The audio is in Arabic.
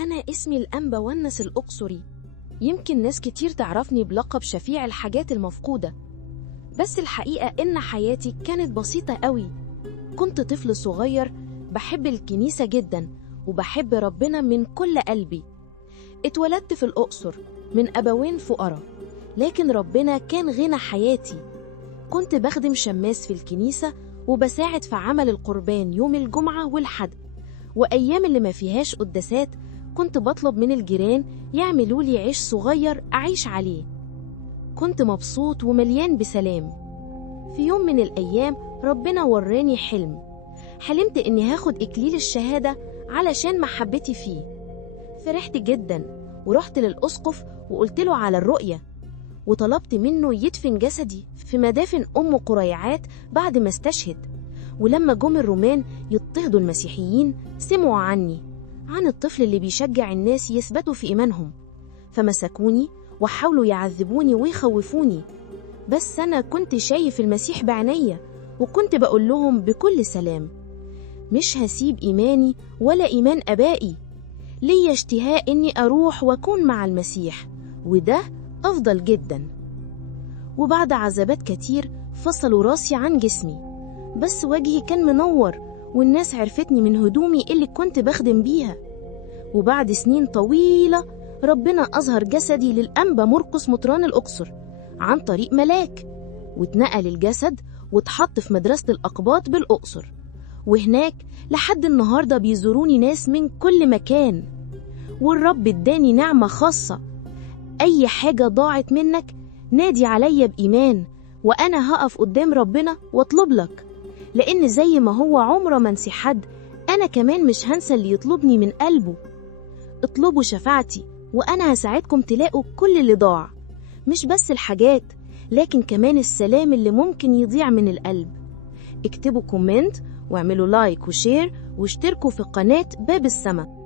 أنا اسمي الأنبا ونس الأقصري. يمكن ناس كتير تعرفني بلقب شفيع الحاجات المفقودة، بس الحقيقة إن حياتي كانت بسيطة قوي. كنت طفل صغير بحب الكنيسة جدا وبحب ربنا من كل قلبي. اتولدت في الأقصر من أبوين فقراء، لكن ربنا كان غنى حياتي. كنت بخدم شماس في الكنيسة وبساعد في عمل القربان يوم الجمعة والحد، وأيام اللي ما فيهاش قداسات كنت بطلب من الجيران يعملوا لي عيش صغير أعيش عليه. كنت مبسوط ومليان بسلام. في يوم من الأيام ربنا وراني حلمت إني هاخد إكليل الشهادة علشان محبتي فيه. فرحت جدا ورحت للأسقف وقلت له على الرؤية، وطلبت منه يدفن جسدي في مدافن أم قريعات بعد ما استشهد. ولما جم الرومان يضطهدوا المسيحيين سمعوا عن الطفل اللي بيشجع الناس يثبتوا في إيمانهم، فمسكوني وحاولوا يعذبوني ويخوفوني. بس أنا كنت شايف المسيح بعينيا، وكنت بقول لهم بكل سلام: مش هسيب إيماني ولا إيمان أبائي، ليا اشتهاء إني أروح وأكون مع المسيح، وده أفضل جدا. وبعد عذابات كتير فصلوا راسي عن جسمي، بس وجهي كان منور والناس عرفتني من هدومي اللي كنت بخدم بيها. وبعد سنين طويلة ربنا أظهر جسدي للأنبا مرقس مطران الأقصر عن طريق ملاك، واتنقل الجسد واتحط في مدرسة الأقباط بالأقصر، وهناك لحد النهاردة بيزوروني ناس من كل مكان. والرب اداني نعمة خاصة. أي حاجة ضاعت منك نادي عليا بإيمان، وأنا هقف قدام ربنا واطلب لك، لأن زي ما هو عمره ما نسي حد، أنا كمان مش هنسى اللي يطلبني من قلبه. اطلبوا شفاعتي وأنا هساعدكم تلاقوا كل اللي ضاع، مش بس الحاجات لكن كمان السلام اللي ممكن يضيع من القلب. اكتبوا كومنت واعملوا لايك وشير واشتركوا في قناة باب السما.